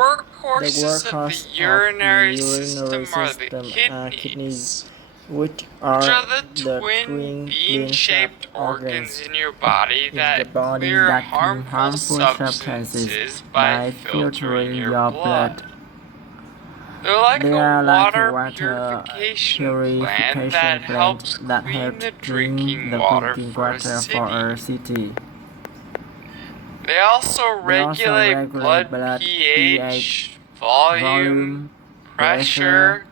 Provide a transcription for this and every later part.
workhorses of the urinary system are the kidneys, which are the twin bean-shaped organs in your body that clear harmful substances by filtering your blood. They're like a water purification plant that helps clean the drinking water for a city. They also regulate blood pH, volume, pressure,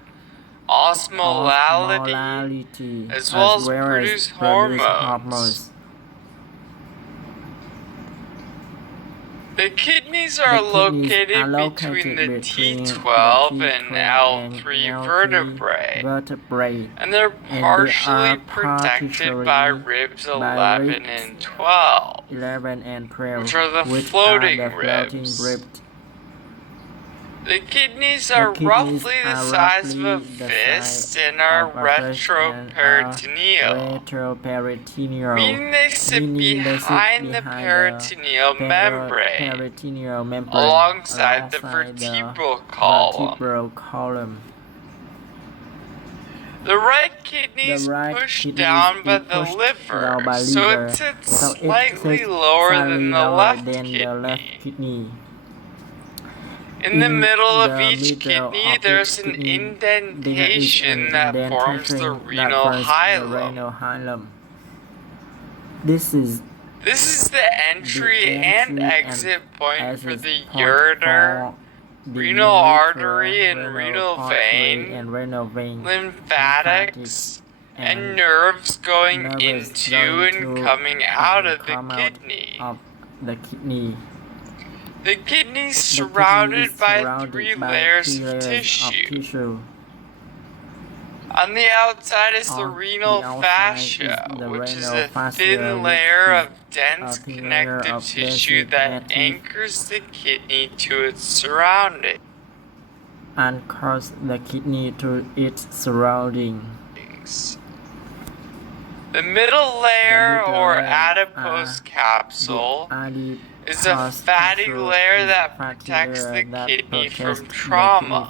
osmolality, as well as produce hormones. The kidneys are located between the T12 and L3 vertebrae, and they're partially protected by ribs 11 and 12, which are the floating ribs. The kidneys are roughly the size of a fist and are retroperitoneal, meaning they sit behind the peritoneal membrane, alongside the vertebral column. The right kidney is pushed down by the liver, so it sits slightly lower than the left kidney. In the middle of each kidney, there's an indentation that forms the renal hilum. This is the entry and exit point for the ureter, renal artery and renal vein, lymphatics, and nerves going into and coming out of the kidney. The kidney is surrounded by 3 layers of tissue. On the outside is the renal fascia, which is a thin layer of dense connective tissue that anchors the kidney to its surroundings. Anchors the kidney to its surroundings. The middle layer, or adipose capsule, is a fatty layer that protects the kidney from trauma.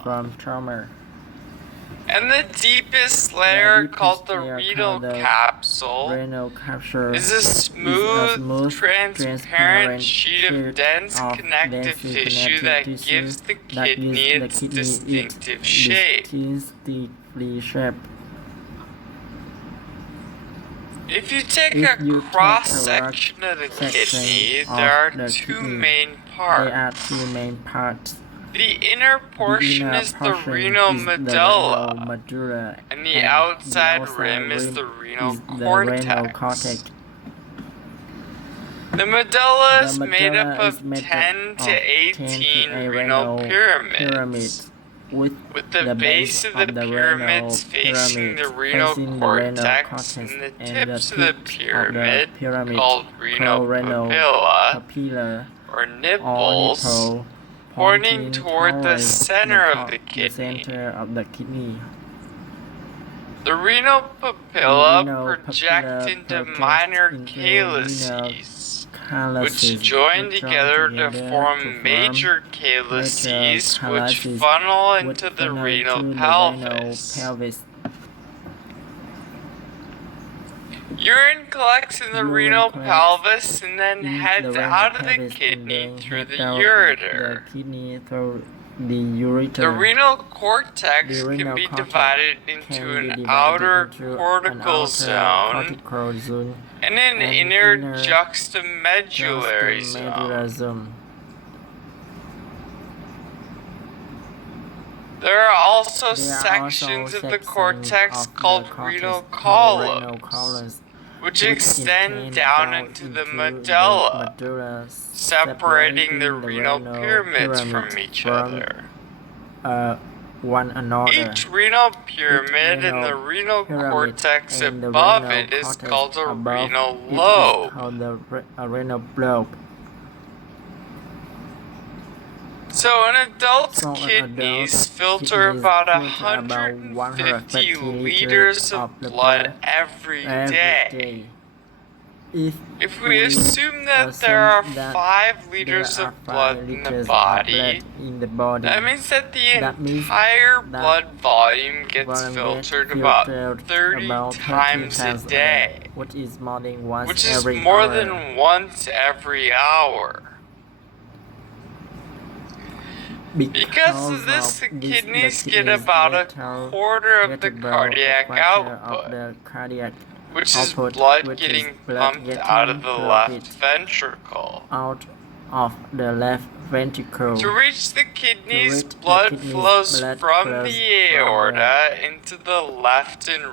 And the deepest layer, called the renal capsule, is a smooth, transparent sheet of dense connective tissue that gives the kidney its distinctive shape. If you take a cross-section of the kidney, there are 2 main parts. The inner portion is the renal medulla, and the outside rim is the renal cortex. The medulla is made up of 10 to 18 renal pyramids, with the base of the pyramids facing the renal cortex and the tips of the pyramid, called renal papilla, or nipples, pointing toward the center of the kidney. The renal papilla project into minor calyces, which join together to form major calyces, which funnel into the renal pelvis. Urine collects in the renal pelvis and then heads out of the kidney through the ureter. The renal cortex can be divided into an outer cortical zone and an inner juxtamedullary zone. There are also sections of the cortex called renal columns, which extend down into the medulla, separating the renal pyramids from each other. Each renal pyramid and the renal cortex above it is called a renal lobe. So an adult's kidneys filter about 150 liters of blood every day. If we assume that there are 5 liters of blood in the body, that means that the entire blood volume gets filtered about 30 times a day, which is more than once every hour. Because of this, the kidneys get about a quarter of the cardiac output, which is blood getting pumped out of the left ventricle. Out of the left ventricle. To reach the kidneys, blood flows from the aorta into the left and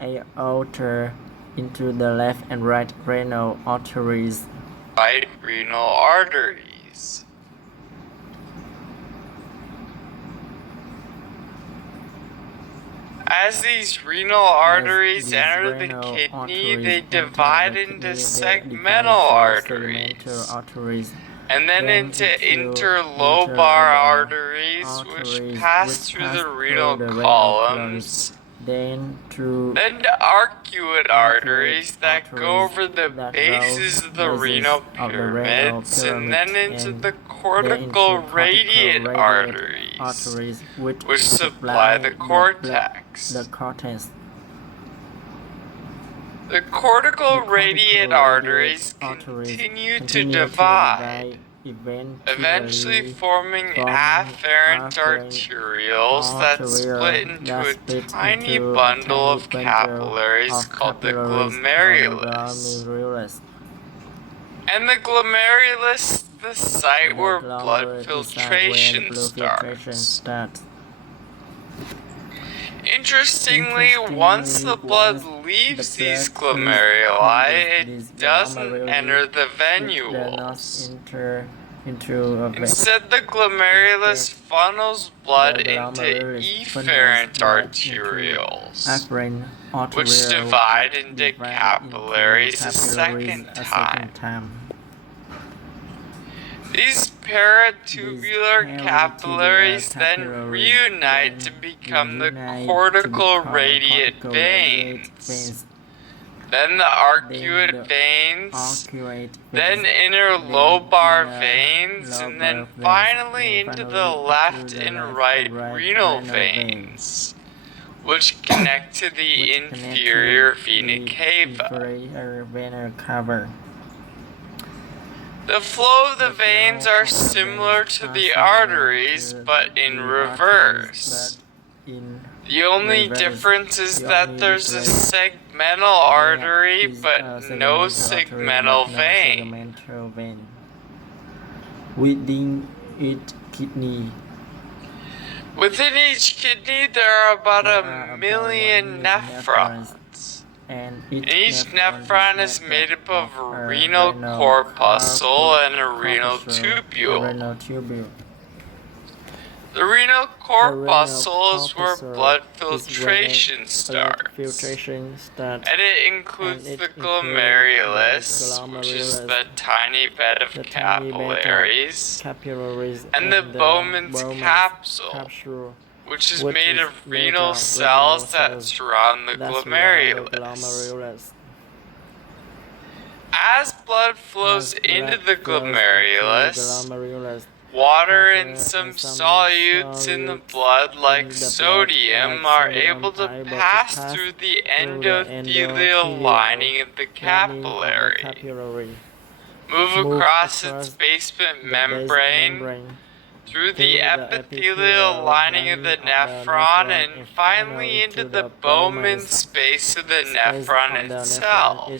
right aorta into the left and right renal arteries. Right renal arteries. As these renal arteries enter the kidney, they divide into segmental arteries, and then into interlobar arteries, which pass through the renal columns, then to arcuate arteries that go over the bases of the renal pyramids, and then into the cortical radiate arteries, which supply the cortex. The cortical radiate arteries continue to divide, eventually forming afferent arterioles that split into a tiny bundle of capillaries called the glomerulus. And the glomerulus is the site where blood filtration starts. Interestingly, once the blood leaves these glomeruli, it doesn't enter the venules. Instead, the glomerulus funnels blood into efferent arterioles, which divide into capillaries a second time. These paratubular capillaries then reunite to become the cortical radiate veins, then the arcuate veins, then interlobar veins, and then finally into the left and right renal veins, which connect to the inferior vena cava. The flow of the veins are similar to the arteries, but in reverse. The only difference is that there's a segmental artery, but no segmental vein. Within each kidney, there are about 1 million nephrons. And each nephron is made up of a renal corpuscle and a renal tubule. The renal corpuscle is where blood filtration starts, and it includes the glomerulus, which is the tiny bed of capillaries, and the Bowman's capsule, which is made of renal cells that surround the glomerulus. As blood flows into the glomerulus, water and some solutes in the blood, like sodium, are able to pass through the endothelial lining of the capillary, move across its basement membrane, through the epithelial lining of the nephron, and finally into the Bowman space of the nephron itself,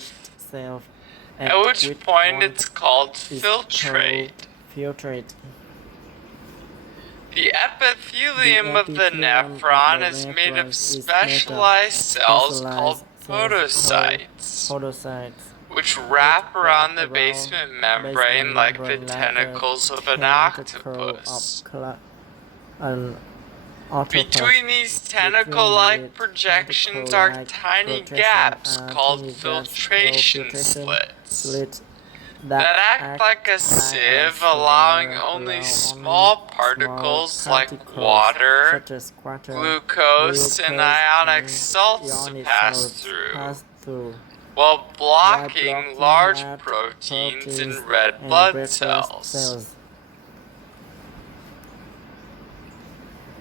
at which point it's called filtrate. The epithelium of the nephron is made of specialized cells called podocytes, which wrap around the basement membrane like the tentacles of an octopus. Between these tentacle-like projections are tiny gaps called filtration slits that act like a sieve, allowing only small particles like water, glucose, and ionic salts to pass through. while blocking blocking large large proteins in proteins red and blood red cells.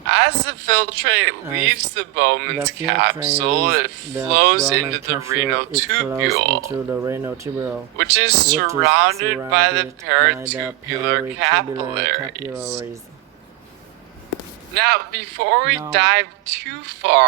As the filtrate leaves the Bowman's capsule, it flows into the renal tubule, which is surrounded by the peritubular capillaries. Now, before we dive too far